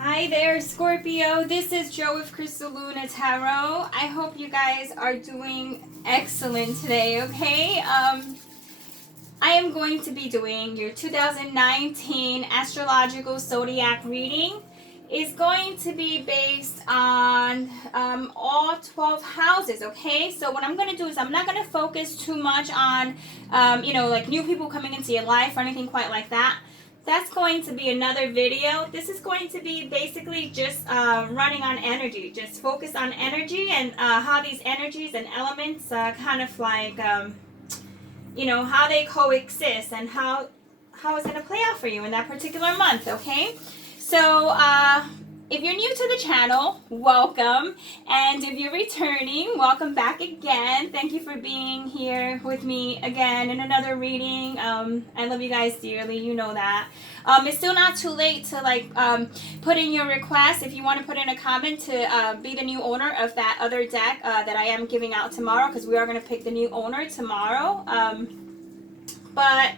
Hi there, Scorpio. This is Jo with Crystal Luna Tarot. I hope you guys are doing excellent today, okay? I am going to be doing your 2019 astrological zodiac reading. It's going to be based on all 12 houses, okay? So what I'm going to do is I'm not going to focus too much on, like new people coming into your life or anything quite like that. That's going to be another video. This is going to be basically just running on energy. Just focus on energy and how these energies and elements kind of like, how they coexist and how it's going to play out for you in that particular month, okay? So, if you're new to the channel, welcome. And if you're returning, welcome back again. Thank you for being here with me again in another reading. I love you guys dearly. You know that. It's still not too late to put in your request. If you want to put in a comment to be the new owner of that other deck that I am giving out tomorrow, because we are going to pick the new owner tomorrow. But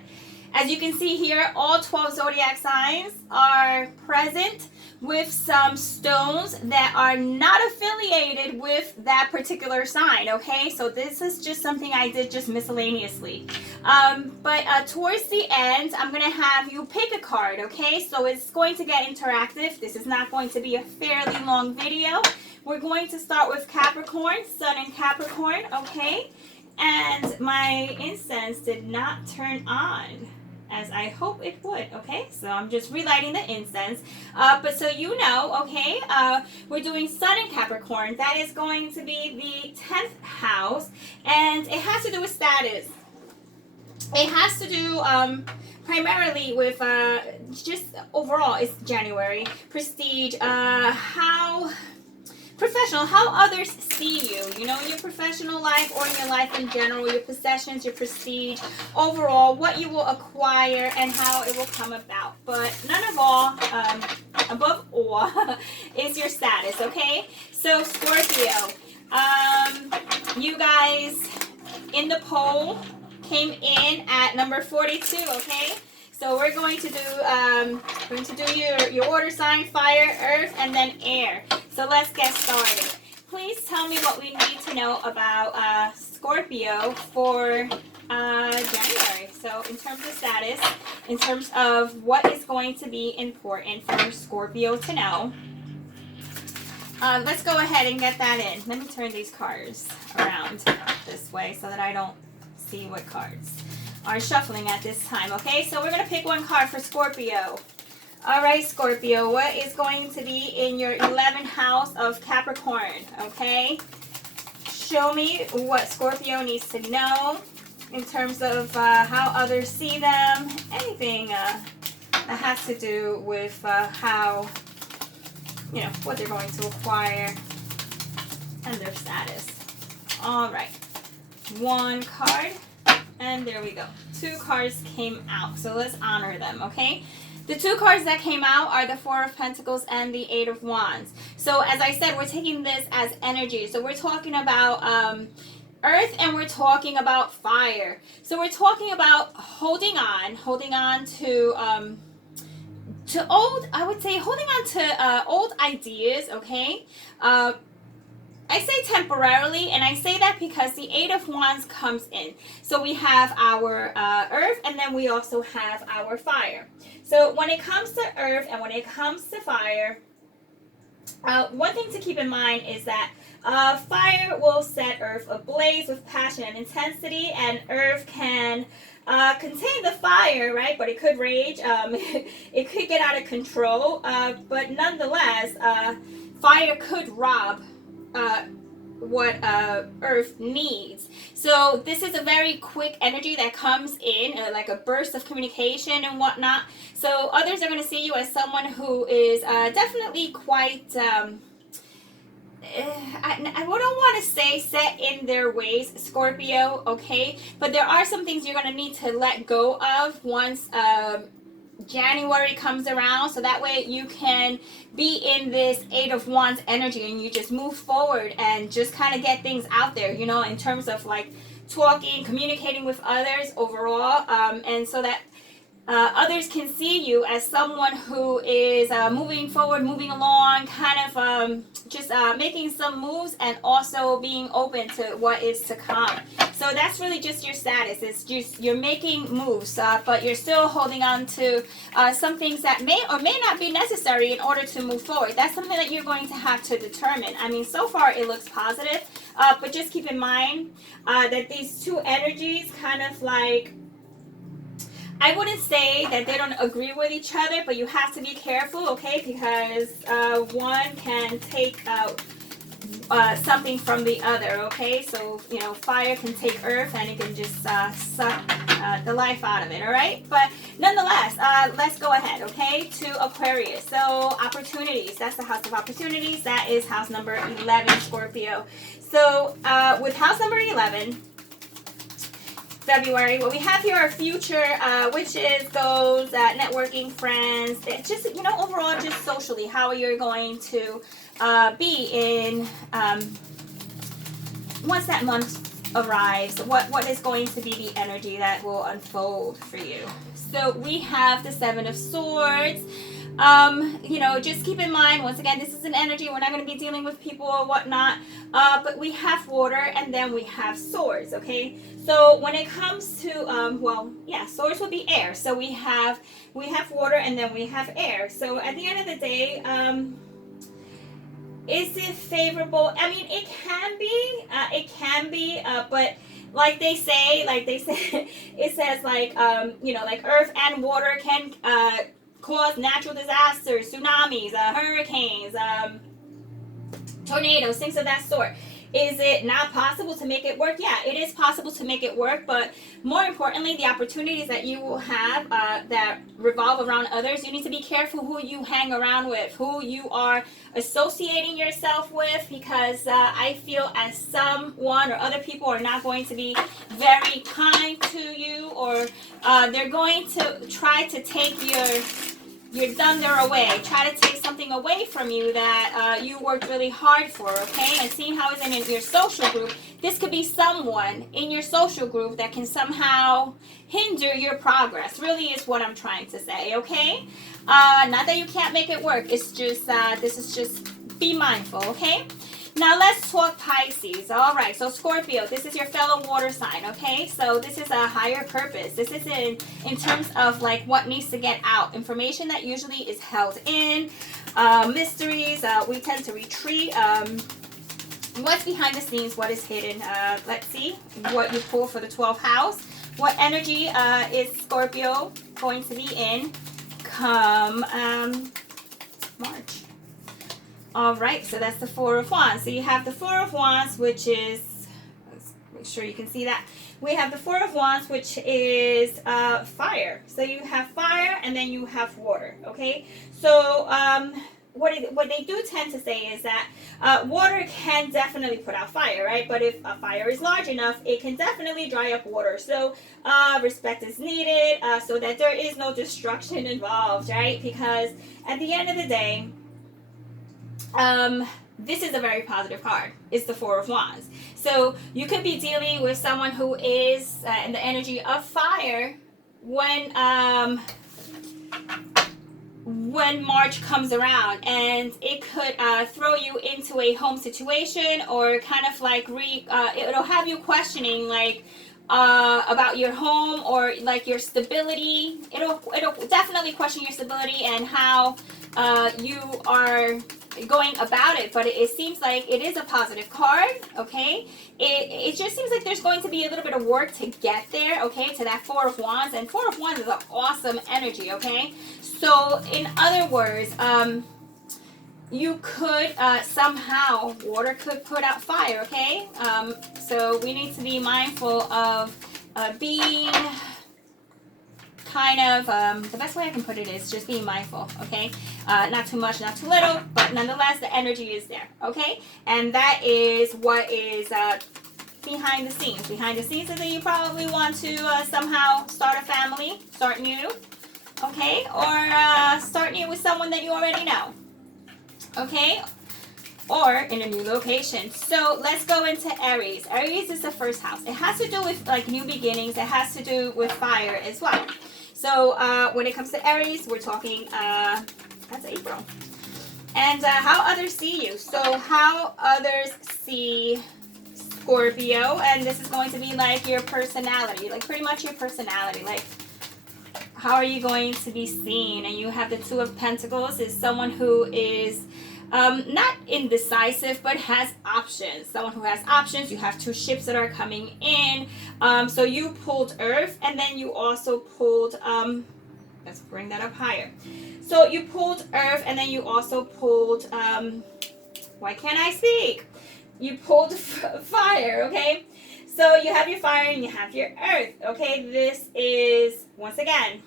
as you can see here, all 12 zodiac signs are present with some stones that are not affiliated with that particular sign, okay? So this is just something I did just miscellaneously. But towards the end, I'm going to have you pick a card, okay? So it's going to get interactive. This is not going to be a fairly long video. We're going to start with Capricorn, Sun in Capricorn, okay? And my incense did not turn on, as I hope it would, okay? So I'm just relighting the incense. But so you know, okay, we're doing Sun in Capricorn. That is going to be the 10th house, and it has to do with status. It has to do primarily with just overall, it's January, prestige, how professional, how others see you, in your professional life or in your life in general, your possessions, your prestige, overall, what you will acquire and how it will come about. But none of all, above all, is your status, okay? So Scorpio, you guys in the poll came in at number 42, okay? So we're going to do your order sign, fire, earth, and then air. So let's get started. Please tell me what we need to know about Scorpio for January. So in terms of status, in terms of what is going to be important for Scorpio to know. Let's go ahead and get that in. Let me turn these cards around this way so that I don't see what cards are shuffling at this time, okay? So we're going to pick one card for Scorpio. All right, Scorpio, what is going to be in your 11th house of Capricorn, okay? Show me what Scorpio needs to know in terms of how others see them, anything that has to do with how, what they're going to acquire and their status. All right, one card. And there we go. 2 cards came out. So let's honor them, okay? The 2 cards that came out are the 4 of Pentacles and the 8 of Wands. So as I said, we're taking this as energy. So we're talking about earth and we're talking about fire. So we're talking about holding on to old, I would say holding on to old ideas, okay? I say temporarily, and I say that because the 8 of Wands comes in. So we have our earth, and then we also have our fire. So when it comes to earth and when it comes to fire, one thing to keep in mind is that fire will set earth ablaze with passion and intensity, and earth can contain the fire, right? But it could rage. It could get out of control. But nonetheless, fire could rob what earth needs. So this is a very quick energy that comes in, like a burst of communication and whatnot. So others are going to see you as someone who is definitely quite I don't want to say set in their ways, Scorpio, okay? But there are some things you're going to need to let go of once January comes around, so that way you can be in this 8 of Wands energy and you just move forward and just kind of get things out there, in terms of like talking, communicating with others overall, and so that others can see you as someone who is moving forward, moving along, kind of just making some moves and also being open to what is to come. So that's really just your status. It's just you're making moves, but you're still holding on to some things that may or may not be necessary in order to move forward. That's something that you're going to have to determine. I mean, so far it looks positive, but just keep in mind that these two energies kind of like, I wouldn't say that they don't agree with each other, but you have to be careful, okay? Because one can take something from the other, okay? So, you know, fire can take earth and it can just suck the life out of it, all right? But nonetheless, let's go ahead, okay, to Aquarius. So, opportunities. That's the house of opportunities. That is house number 11, Scorpio. So, with house number 11, February, what we have here are future, which is those networking friends, just, you know, overall just socially, how you're going to be in once that month arrives, what is going to be the energy that will unfold for you. So we have the Seven of Swords. You know, just keep in mind, once again, this is an energy. We're not going to be dealing with people or whatnot. But we have water and then we have swords, okay? So when it comes to, well, yeah, swords would be air. So we have water and then we have air. So at the end of the day, is it favorable? I mean, it can be, but like they say, it says like, you know, like earth and water can, cause natural disasters, tsunamis, hurricanes, tornadoes, things of that sort. Is it not possible to make it work? Yeah, it is possible to make it work, but more importantly, the opportunities that you will have that revolve around others, you need to be careful who you hang around with, who you are associating yourself with, because I feel as someone or other people are not going to be very kind to you, or they're going to try to take your thunder away, try to take something away from you that you worked really hard for, okay? And seeing how it's in your social group, this could be someone in your social group that can somehow hinder your progress, really is what I'm trying to say, okay? Not that you can't make it work, it's just, this is just, be mindful, okay? Now let's talk Pisces. All right, so Scorpio, this is your fellow water sign, okay? So this is a higher purpose. This is in terms of like what needs to get out. Information that usually is held in. Mysteries, we tend to retreat. What's behind the scenes, what is hidden. Let's see what you pull for the 12th house. What energy is Scorpio going to be in come March? All right, so that's the Four of Wands. So you have the Four of Wands, which is, let's make sure you can see that. We have the Four of Wands, which is fire. So you have fire and then you have water, okay? So what they do tend to say is that water can definitely put out fire, right? But if a fire is large enough, it can definitely dry up water. So respect is needed so that there is no destruction involved, right? Because at the end of the day, this is a very positive card. It's the Four of Wands. So you could be dealing with someone who is in the energy of fire when March comes around, and it could throw you into a home situation, or kind of like it'll have you questioning like about your home or like your stability. It'll definitely question your stability and how you are going about it, but it seems like it is a positive card, okay? It just seems like there's going to be a little bit of work to get there, okay, to that Four of Wands, and Four of Wands is an awesome energy, okay? So, in other words, you could somehow, water could put out fire, okay? So we need to be mindful of being kind of, the best way I can put it is just being mindful, okay? Not too much, not too little, but nonetheless, the energy is there, okay? And that is what is behind the scenes. Behind the scenes is that you probably want to somehow start a family, start new, okay? Or start new with someone that you already know, okay? Or in a new location. So let's go into Aries. Aries is the first house. It has to do with like new beginnings. It has to do with fire as well. So when it comes to Aries, we're talking, that's April. And how others see you. So how others see Scorpio, and this is going to be like your personality, like pretty much your personality, like how are you going to be seen? And you have the Two of Pentacles, is someone who is not indecisive, but has options. Someone who has options. You have two ships that are coming in. So you pulled Earth, and then you also pulled, let's bring that up higher. So you pulled Earth, and then you also pulled, why can't I speak? You pulled fire, okay? So you have your fire and you have your earth, okay? This is, once again,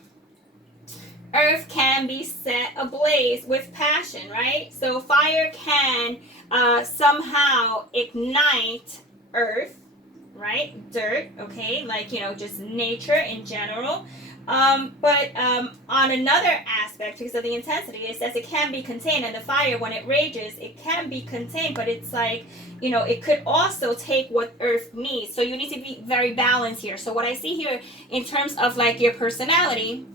earth can be set ablaze with passion, right? So fire can somehow ignite earth, right? Dirt, okay? Like, you know, just nature in general. But on another aspect, because of the intensity, it says it can be contained. And the fire, when it rages, it can be contained. But it's like, you know, it could also take what earth needs. So you need to be very balanced here. So what I see here in terms of like your personality,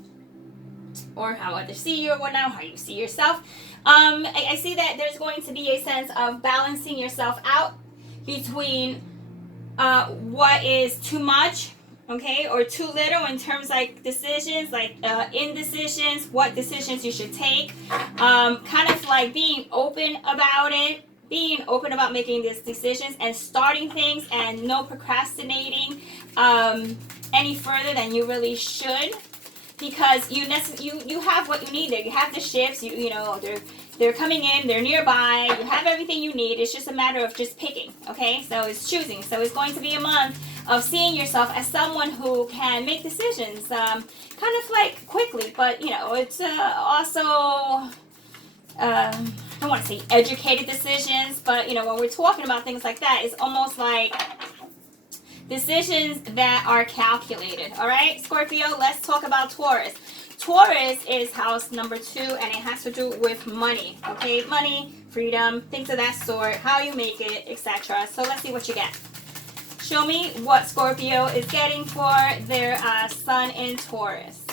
or how others see you or whatnot, how you see yourself, I see that there's going to be a sense of balancing yourself out between what is too much, okay, or too little in terms like decisions, like indecisions, what decisions you should take, kind of like being open about it, being open about making these decisions and starting things, and no procrastinating any further than you really should, because you have what you need there. You have the ships, you know, they're coming in, they're nearby, you have everything you need. It's just a matter of just picking, okay? So it's choosing. So it's going to be a month of seeing yourself as someone who can make decisions kind of like quickly, but you know, it's also I don't want to say educated decisions, but you know, when we're talking about things like that, it's almost like decisions that are calculated. All right, Scorpio, let's talk about Taurus. Taurus is house number 2, and it has to do with money, okay? Money, freedom, things of that sort, how you make it, etc. So let's see what you get. Show me what Scorpio is getting for their sun in Taurus.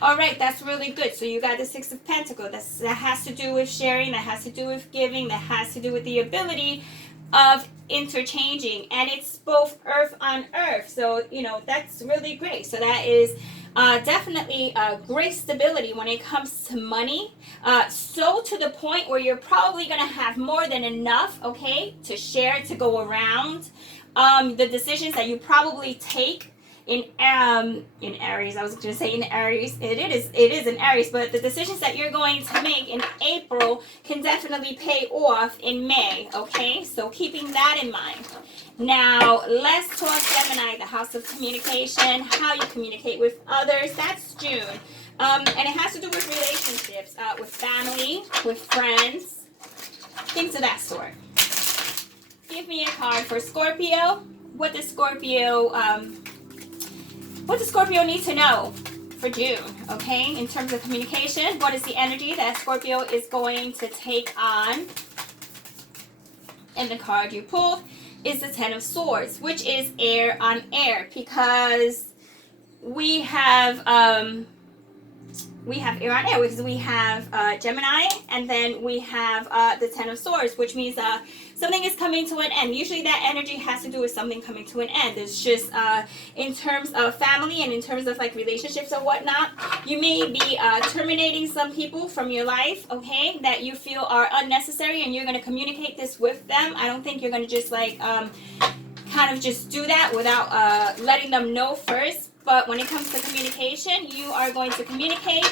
All right, that's really good. So you got the Six of Pentacles. That has to do with sharing, that has to do with giving, that has to do with the ability of interchanging, and it's both earth on earth. So, you know, that's really great. So that is definitely great stability when it comes to money. So to the point where you're probably going to have more than enough, okay, to share, to go around. The decisions that you probably take in Aries, I was going to say in Aries, it is in Aries, but the decisions that you're going to make in April can definitely pay off in May, okay? So keeping that in mind. Now, let's talk Gemini, the house of communication, how you communicate with others. That's June. And it has to do with relationships, with family, with friends, things of that sort. Give me a card for Scorpio. What does Scorpio need to know for June, okay? In terms of communication, what is the energy that Scorpio is going to take on? And the card you pulled is the Ten of Swords, which is air on air, because we have air on air, because we have Gemini, and then we have the Ten of Swords, which means something is coming to an end. Usually that energy has to do with something coming to an end. It's just in terms of family and in terms of like relationships and whatnot, you may be terminating some people from your life, okay, that you feel are unnecessary, and you're going to communicate this with them. I don't think you're going to just like kind of just do that without letting them know first. But when it comes to communication, you are going to communicate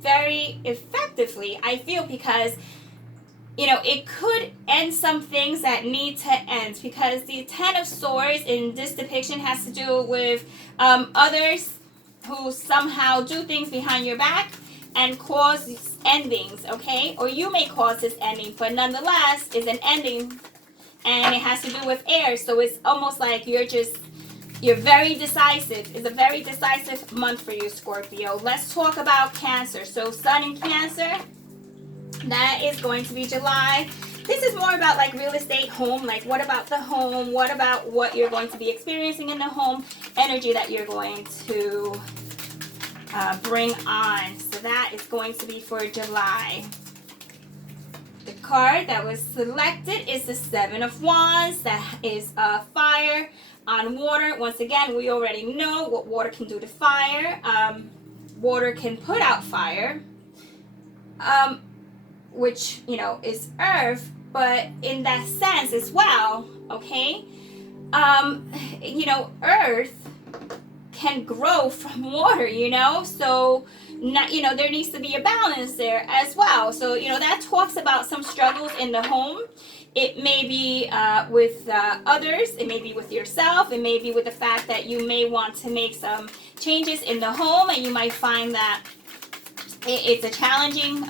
very effectively, I feel, because, you know, it could end some things that need to end, because the Ten of Swords in this depiction has to do with others who somehow do things behind your back and cause endings, okay? Or you may cause this ending, but nonetheless is an ending, and it has to do with air. So it's almost like you're very decisive. It's a very decisive month for you, Scorpio. Let's talk about Cancer. So Sun in Cancer, that is going to be July. This is more about like real estate, home. Like, what about the home? What about what you're going to be experiencing in the home? Energy that you're going to bring on. So that is going to be for July. The card that was selected is the Seven of Wands. That is fire on water. Once again, we already know what water can do to fire. Water can put out fire, which, you know, is earth, but in that sense as well, okay? You know, earth can grow from water, you know? So, not, you know, there needs to be a balance there as well. So, you know, that talks about some struggles in the home. It may be with others, it may be with yourself, it may be with the fact that you may want to make some changes in the home, and you might find that it's a challenging,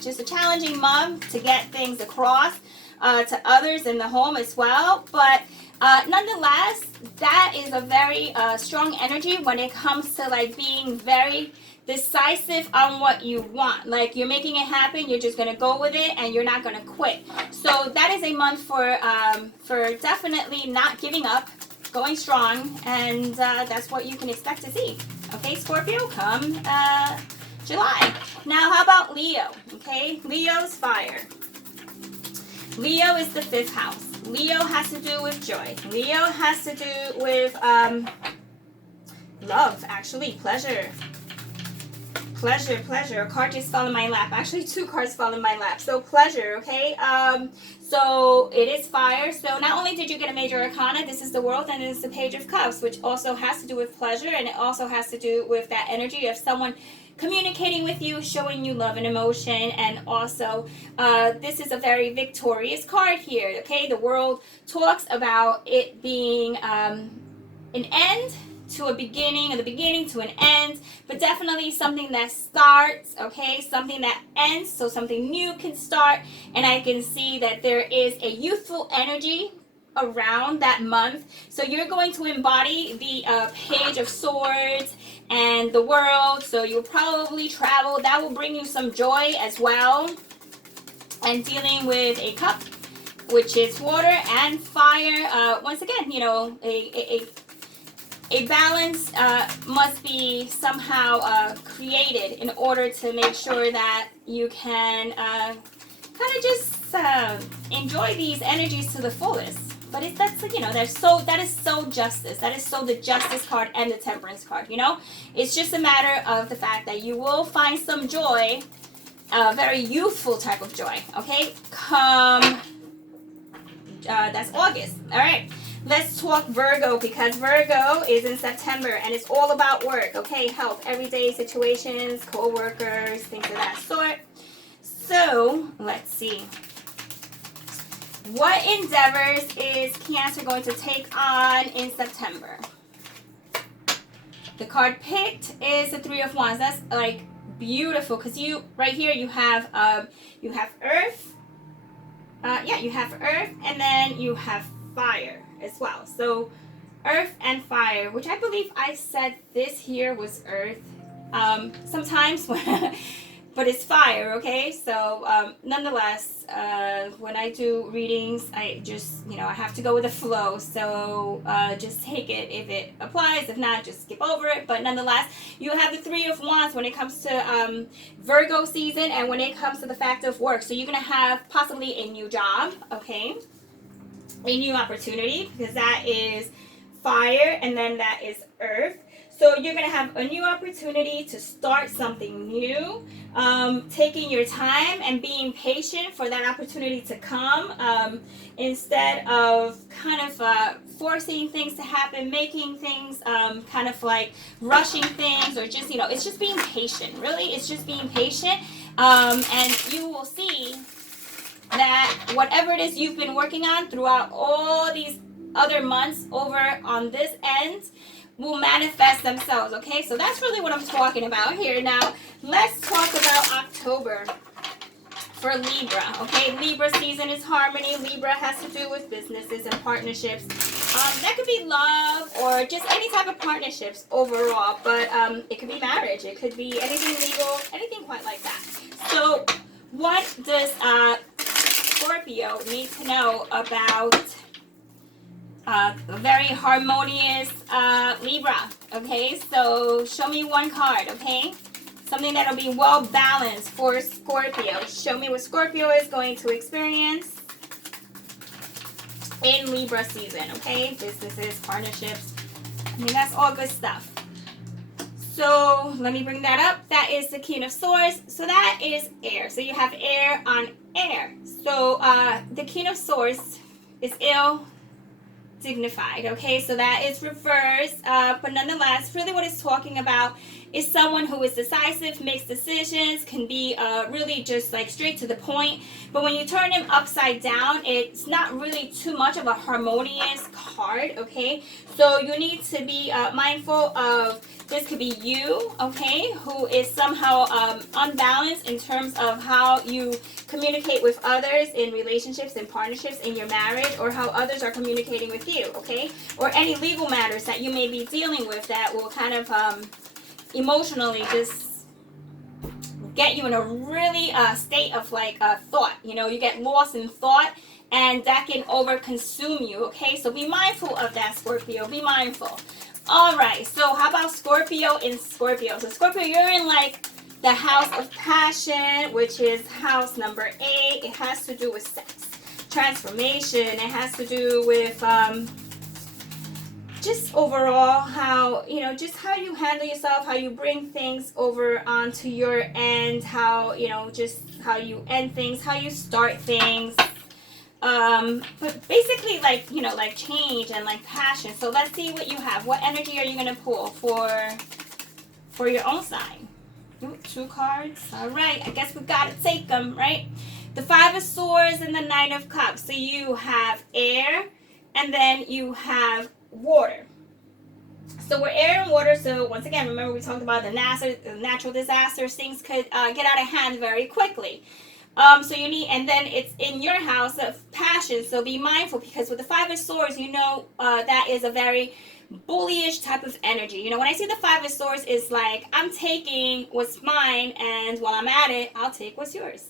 just a challenging month to get things across to others in the home as well. But nonetheless, that is a very strong energy when it comes to like being very decisive on what you want. Like, you're making it happen, you're just gonna go with it, and you're not gonna quit. So that is a month for definitely not giving up, going strong, and that's what you can expect to see. Okay, Scorpio, come July. Now, how about Leo? Okay, Leo's fire. Leo is the 5th house. Leo has to do with joy. Leo has to do with love, actually, pleasure. Pleasure. A card just fell in my lap. Actually, 2 cards fell in my lap. So pleasure, okay? So it is fire. So not only did you get a major arcana, this is the World, and it's the Page of Cups, which also has to do with pleasure, and it also has to do with that energy of someone communicating with you, showing you love and emotion. And also, this is a very victorious card here, okay? The World talks about it being an end to a beginning, or the beginning to an end, but definitely something that starts, okay? Something that ends, so something new can start. And I can see that there is a youthful energy around that month. So you're going to embody the Page of Swords and the World. So you'll probably travel. That will bring you some joy as well. And dealing with a cup, which is water and fire. Once again, you know, a balance must be somehow created in order to make sure that you can kind of just enjoy these energies to the fullest. But that's, you know, that is so justice. That is so the Justice card and the Temperance card, you know? It's just a matter of the fact that you will find some joy, very youthful type of joy, okay? That's August. All right. Let's talk Virgo, because Virgo is in September, and it's all about work, okay? Health, everyday situations, co-workers, things of that sort. So, let's see. What endeavors is Cancer going to take on in September? The card picked is the 3 of Wands. That's like beautiful, because you right here you have Earth. You have Earth, and then you have fire as well. So Earth and fire, which I believe I said this here was Earth sometimes, but it's fire, okay? So nonetheless, when I do readings, I just, you know, I have to go with the flow. So just take it if it applies. If not, just skip over it. But nonetheless, you have the 3 of Wands when it comes to Virgo season, and when it comes to the fact of work. So you're going to have possibly a new job, okay? A new opportunity, because that is fire, and then that is earth. So you're going to have a new opportunity to start something new, taking your time and being patient for that opportunity to come, instead of kind of forcing things to happen, making things kind of like rushing things, or just, you know, it's just being patient. Really, it's just being patient, and you will see that whatever it is you've been working on throughout all these other months over on this end will manifest themselves, okay? So that's really what I'm talking about here. Now, let's talk about October for Libra, okay? Libra season is harmony. Libra has to do with businesses and partnerships. That could be love or just any type of partnerships overall, but it could be marriage. It could be anything legal, anything quite like that. So what does Scorpio need to know about a very harmonious Libra? Okay, so show me one card, okay? Something that'll be well balanced for Scorpio. Show me what Scorpio is going to experience in Libra season, okay? Businesses, partnerships. I mean, that's all good stuff. So let me bring that up. That is the King of Swords. So that is air. So you have air on air. So the King of Swords is ill, dignified, okay? So that is reversed, but nonetheless, really what it's talking about is someone who is decisive, makes decisions, can be really just like straight to the point. But when you turn him upside down, it's not really too much of a harmonious card, okay? So you need to be mindful of, this could be you, okay, who is somehow unbalanced in terms of how you communicate with others in relationships and partnerships in your marriage, or how others are communicating with you, okay? Or any legal matters that you may be dealing with that will kind of emotionally just get you in a really state of like thought. You know, you get lost in thought, and that can overconsume you, okay? So be mindful of that, Scorpio. Be mindful. All right, so how about Scorpio in Scorpio? So Scorpio, you're in like the house of passion, which is house number 8. It has to do with sex, transformation. It has to do with just overall how, you know, just how you handle yourself, how you bring things over onto your end, how, you know, just how you end things, how you start things. But basically, like, you know, like change and like passion. So let's see what you have. What energy are you going to pull for your own sign? Ooh, 2 cards. All right. I guess we got to take them, right? The 5 of Swords and the 9 of Cups. So you have air, and then you have water. So we're air and water. So once again, remember we talked about the natural disasters. Things could get out of hand very quickly. So you need, and then it's in your house of passion. So be mindful, because with the 5 of Swords, you know, that is a very bullyish type of energy. You know, when I see the 5 of Swords, it's like, I'm taking what's mine, and while I'm at it, I'll take what's yours.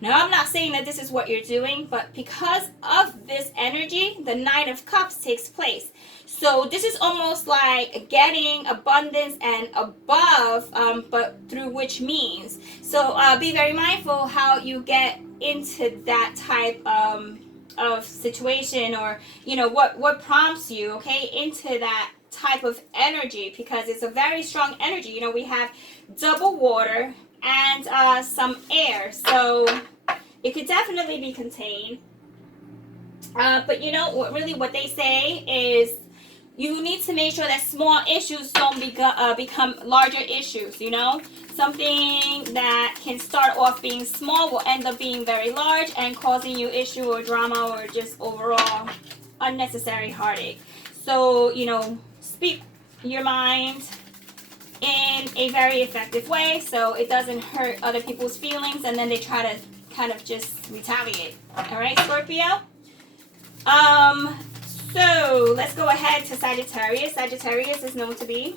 Now, I'm not saying that this is what you're doing, but because of this energy, the 9 of Cups takes place. So this is almost like getting abundance and above, but through which means. So be very mindful how you get into that type of situation, or, you know, what prompts you, okay, into that type of energy, because it's a very strong energy. You know, we have double water and some air, so it could definitely be contained. But you know, what they say is, you need to make sure that small issues don't become larger issues, you know? Something that can start off being small will end up being very large and causing you issue or drama, or just overall unnecessary heartache. So, you know, speak your mind in a very effective way so it doesn't hurt other people's feelings, and then they try to kind of just retaliate. All right, Scorpio? So let's go ahead to Sagittarius. Sagittarius is known to be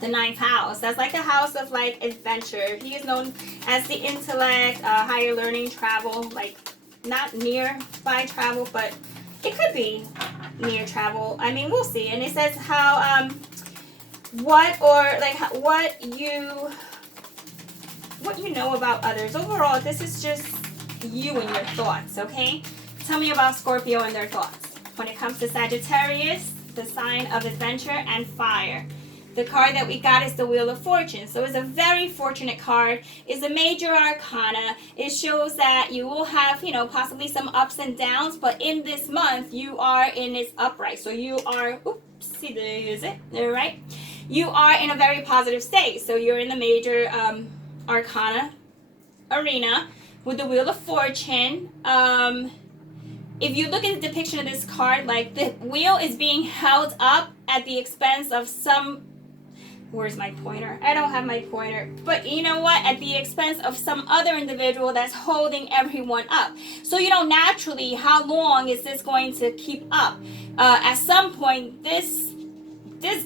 the 9th house. That's like a house of like adventure. He is known as the intellect, higher learning, travel, like not nearby travel, but it could be near travel. I mean, we'll see. And it says how what you know about others. Overall, this is just you and your thoughts, okay? Tell me about Scorpio and their thoughts. When it comes to Sagittarius, the sign of adventure and fire. The card that we got is the Wheel of Fortune. So it's a very fortunate card. It's a major arcana. It shows that you will have, you know, possibly some ups and downs, but in this month, you are in its upright. So you are, oopsie, is it? All right. You are in a very positive state. So you're in the major arcana arena with the Wheel of Fortune. If you look at the depiction of this card, like the wheel is being held up at the expense of some, where's my pointer? I don't have my pointer. But you know what? At the expense of some other individual that's holding everyone up. So, you know, naturally, how long is this going to keep up? At some point, this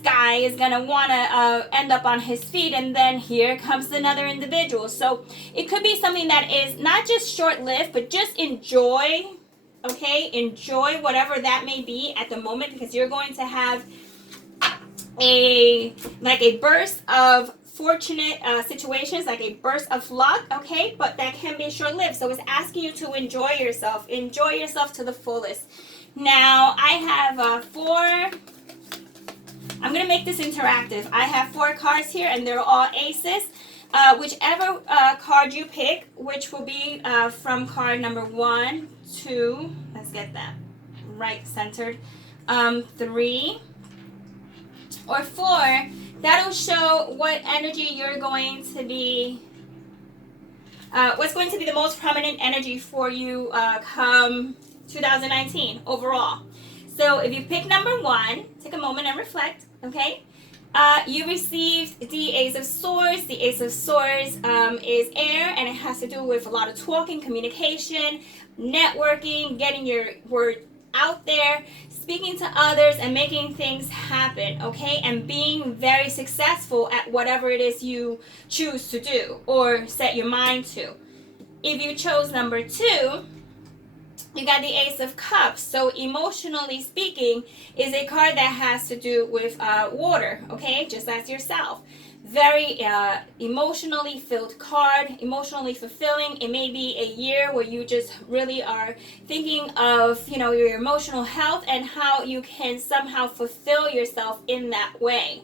guy is going to want to end up on his feet, and then here comes another individual. So it could be something that is not just short-lived, but just enjoy. Okay, enjoy whatever that may be at the moment, because you're going to have like a burst of fortunate situations, like a burst of luck, okay, but that can be short-lived. So it's asking you to enjoy yourself to the fullest. Now I have four. I'm gonna make this interactive. I have 4 cards here, and they're all aces. Whichever card you pick, which will be from card number 1, 2. Let's get that right centered. 3 or 4. That'll show what energy you're going to be. What's going to be the most prominent energy for you come 2019 overall. So if you pick number 1, take a moment and reflect, okay? You received the Ace of Swords. The Ace of Swords is air, and it has to do with a lot of talking, communication, networking, getting your word out there, speaking to others, and making things happen, okay? And being very successful at whatever it is you choose to do or set your mind to. If you chose number 2, you got the Ace of Cups. So emotionally speaking is a card that has to do with water, okay? Just as yourself. Very emotionally filled card, emotionally fulfilling. It may be a year where you just really are thinking of, you know, your emotional health and how you can somehow fulfill yourself in that way,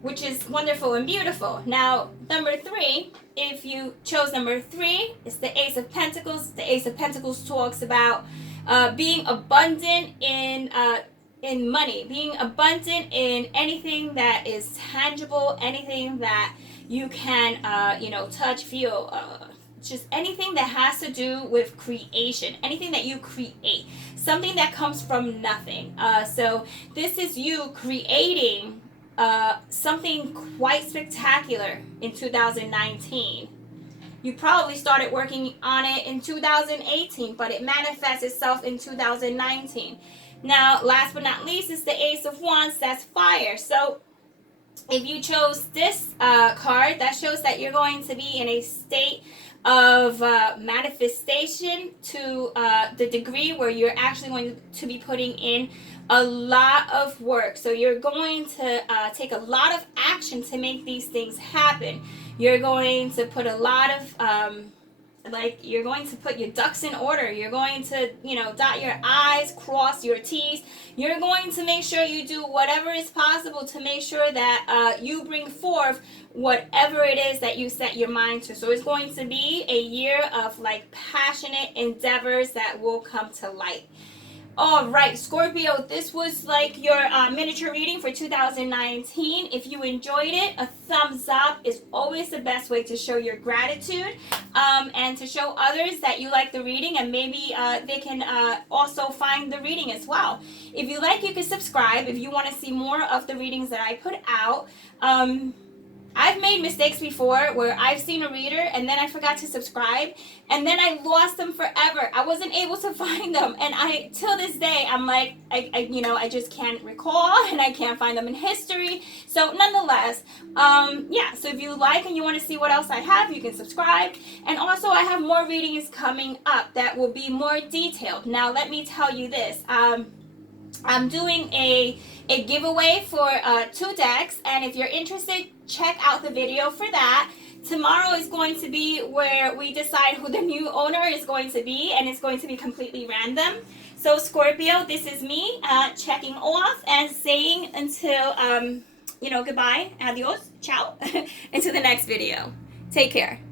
which is wonderful and beautiful. Now, number 3, if you chose number 3, it's the Ace of Pentacles. The Ace of Pentacles talks about being abundant in money, being abundant in anything that is tangible, anything that you can, touch, feel, just anything that has to do with creation, anything that you create, something that comes from nothing. So this is you creating something quite spectacular in 2019. You probably started working on it in 2018, but it manifests itself in 2019. Now, last but not least, is the Ace of Wands. That's fire. So if you chose this card, that shows that you're going to be in a state of manifestation to the degree where you're actually going to be putting in a lot of work. So you're going to take a lot of action to make these things happen. You're going to put a lot of you're going to put your ducks in order. You're going to, dot your I's, cross your T's. You're going to make sure you do whatever is possible to make sure that you bring forth whatever it is that you set your mind to. So it's going to be a year of passionate endeavors that will come to light. All right, Scorpio, this was your miniature reading for 2019. If you enjoyed it, a thumbs up is always the best way to show your gratitude and to show others that you like the reading, and maybe they can also find the reading as well. If you like, you can subscribe if you want to see more of the readings that I put out. I've made mistakes before where I've seen a reader and then I forgot to subscribe, and then I lost them forever. I wasn't able to find them, and till this day, I'm I just can't recall, and I can't find them in history. So nonetheless, so if you like and you want to see what else I have, you can subscribe. And also, I have more readings coming up that will be more detailed. Now, let me tell you this. I'm doing a giveaway for 2 decks, and if you're interested, check out the video for that. Tomorrow is going to be where we decide who the new owner is going to be, and it's going to be completely random. So Scorpio, this is me checking off and saying until goodbye, adios, ciao, until the next video. Take care.